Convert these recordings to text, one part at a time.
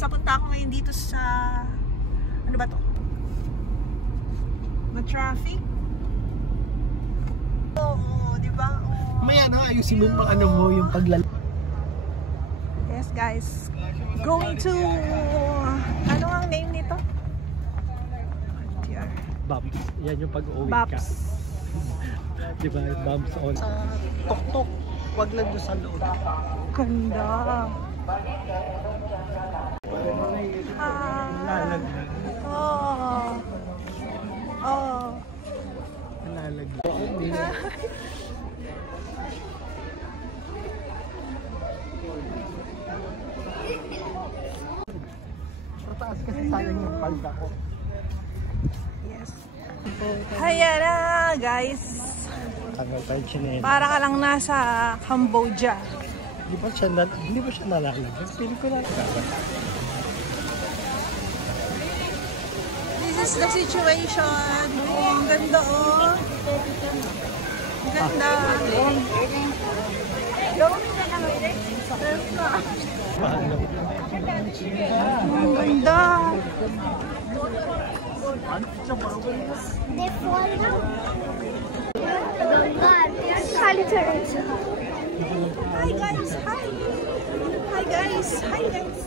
Papunta ako ngayon dito sa... Ano ba to? Ma-traffic? Oo, di ba? Maya na, ayusin mo yung ano mo, yung paglala. Yes guys, going to... Ano ang name nito? Bumps. Yan yung pag-uwi ka. Bumps. Diba? Bumps on. Sa tok-tok. Huwag lang doon sa loob. Ganda. Oh. Oh. Nalalagyan. Mataas kasi sayang yung palda ko. Yes. Haya na guys. Para ka lang nasa Cambodia. Hindi ba siya nalalagyan? Pili ko na. This is the situation. Ang ganda oh. Ang ganda. Ang ganda. They fall down. Hi guys, hi. Hi guys, hi guys.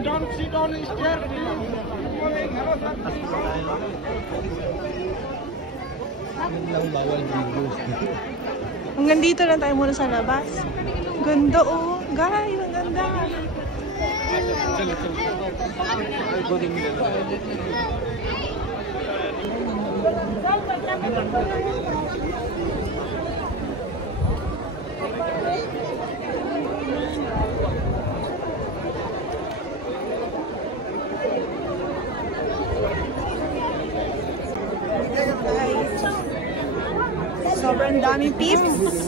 Don't sit on his chair, please. Hanggang dito lang tayo muna sa labas. Ganda oh. Guys, ang ganda. Sobrang daming peeps.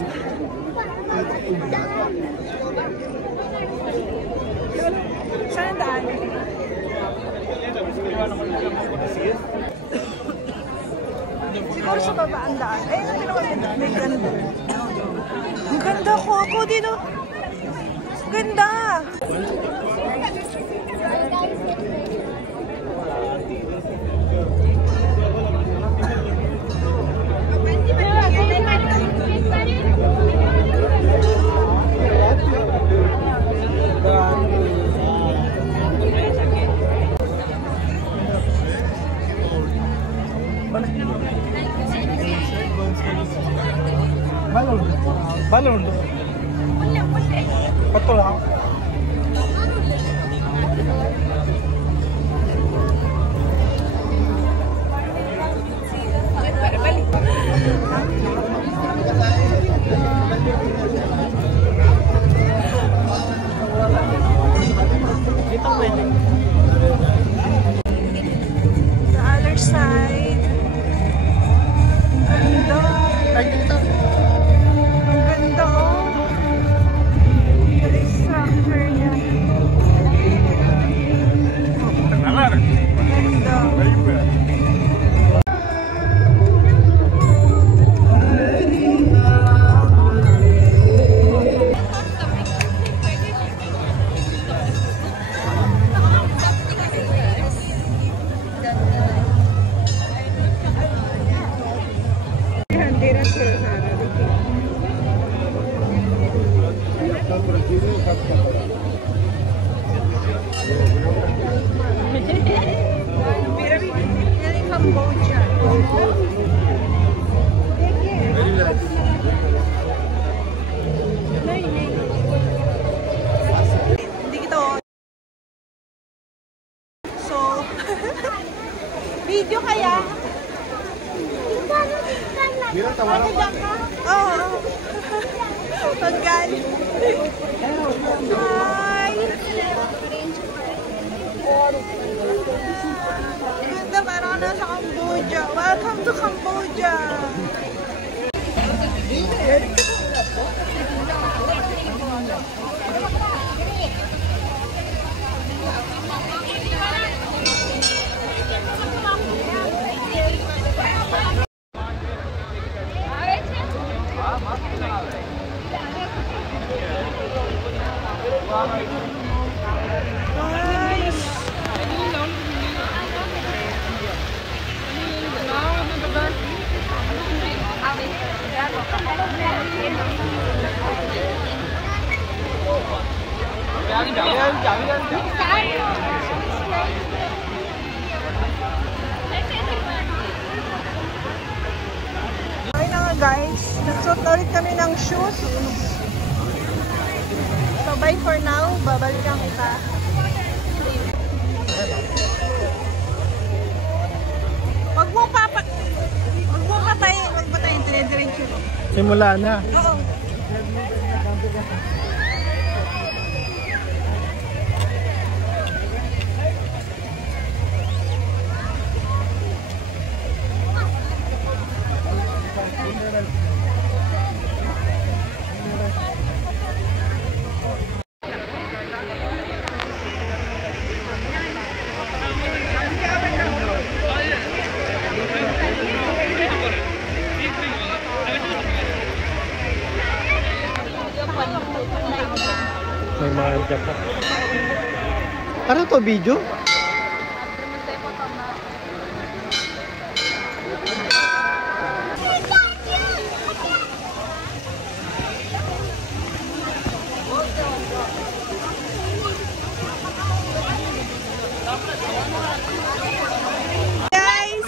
Saan ang daan? Siguro sa baba ang daan. Ayun ang pinakaganda. May ganda. Ang ganda ko ako dito. Ganda! Balon. Betul lah. Kita wedding. The other side. Ganda. Ay, dito. Ang ganda oh. The structure niya. Ganda. Cambodia. Hindi kita so video kaya? Bilang tawaran. Oo. Paggaling. Hi! Ganda, parang nasa Cambodia. Welcome to Cambodia! Guys! Okay na nga guys, nagsuot na ulit kami ng shoes. So bye for now, babalikan kita. Wag mo patayin, dire-diretso. Simula na. Oo. May mga jacket. Ano to, video? Guys,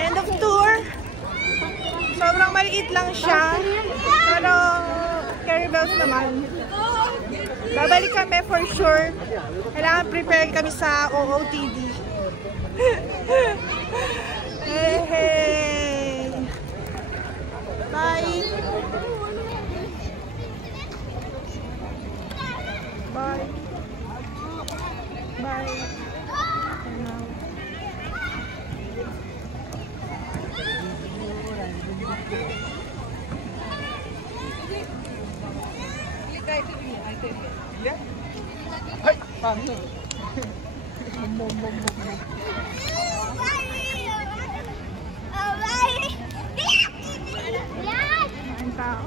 end of tour. Sobrang maliit lang siya. Pero carry bells naman. Babalik kami for sure. Kailangan prepare kami sa OOTD. Hey, hey. Bye. Bye. Bye. Ang tao.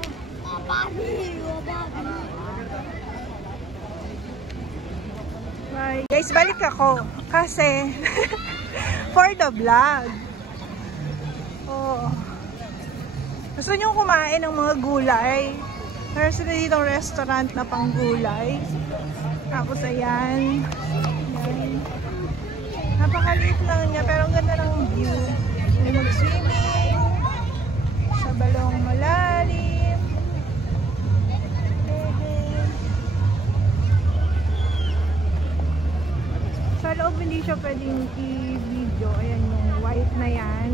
Bye. Guys, balik ako. Kasi, for the vlog. Oh. Gusto nyo kumain ng mga gulay? Meron sila ditong restaurant na pang gulay. Tapos ayan. Ayan. Napakaliit lang niya pero ang ganda ng view. May mag-swimming. Sa balong malalim. Sa loob hindi siya pwedeng i-video. Ayan yung white na yan.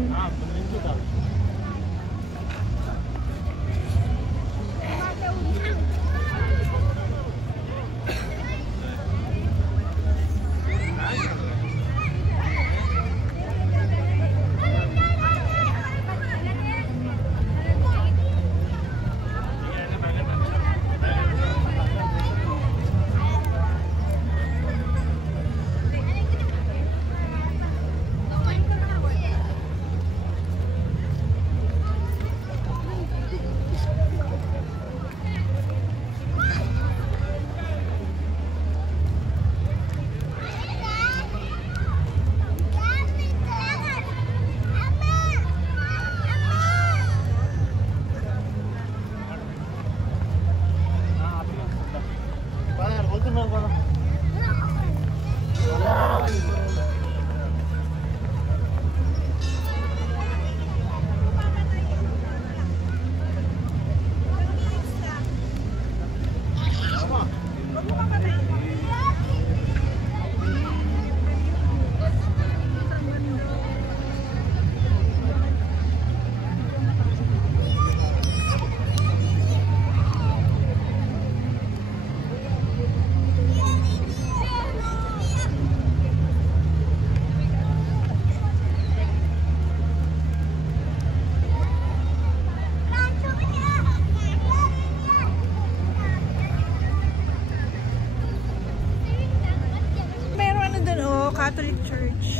Catholic Church.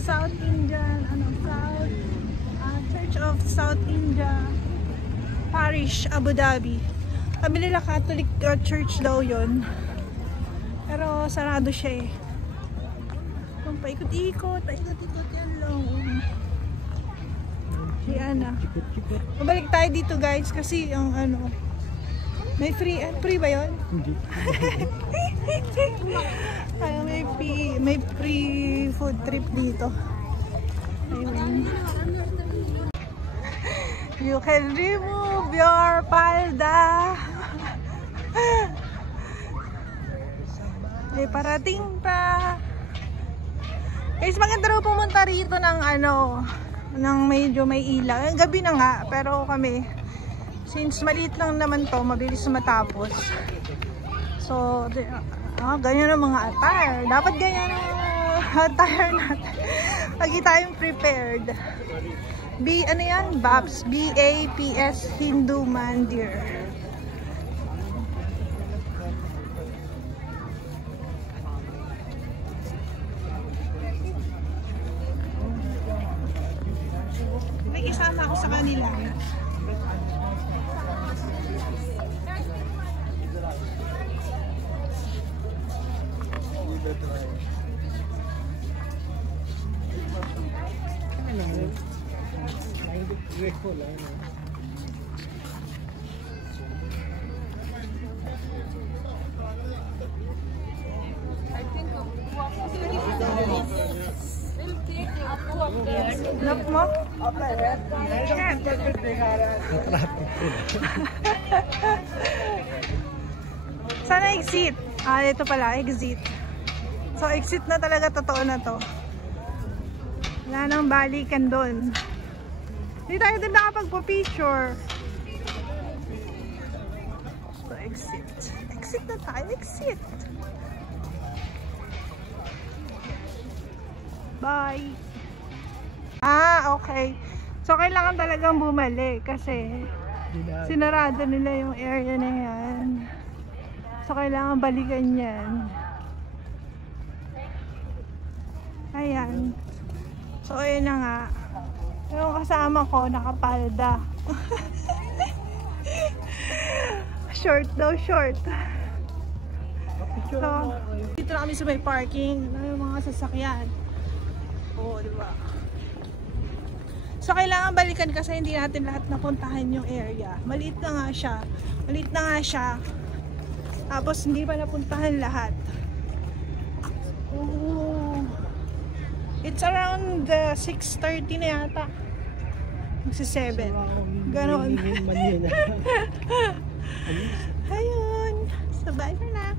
South Indian, Church of South India Parish, Abu Dhabi. Sabi nila Catholic Church daw yun. Pero sarado siya eh. Kung paikot-ikot, paikot-ikot yan lang. Yan na. Mabalik tayo dito guys kasi ang ano, may free, free ba yun? Hindi. Ay, may free food trip dito. Ayun. You can remove your palda. May parating pa. Guys, maganda raw pumunta rito ng ano, ng medyo may ilaw. Gabi na nga, pero kami, since maliit lang naman to, mabilis matapos. So, ganyan ang mga attire. Dapat ganyan ang attire natin. Lagi tayong prepared. Ano yan? BAPS. B-A-P-S Hindu Mandir. May isama ako sa kanila. Look mo? Sana exit. Ito pala, exit. So, exit na talaga, totoo na to. Wala nang balikan doon. Hindi tayo din nakapagpa-picture. So, exit. Exit na tayo, exit. Bye. Okay. So, kailangan talagang bumalik kasi sinarado nila yung area na yan. So, kailangan balikan yan. Ayan. So, ayun na nga. Yung kasama ko, nakapalda. Short daw, short. So, dito na kami sa may parking. Yung mga sasakyan. Oo, diba? So, kailangan balikan kasi hindi natin lahat napuntahan yung area. Maliit na nga siya. Maliit na nga siya. Tapos, hindi pa napuntahan lahat. Oh. It's around 6:30 na yata. Magsi 7. Ganon. Ayun. So, bye for now.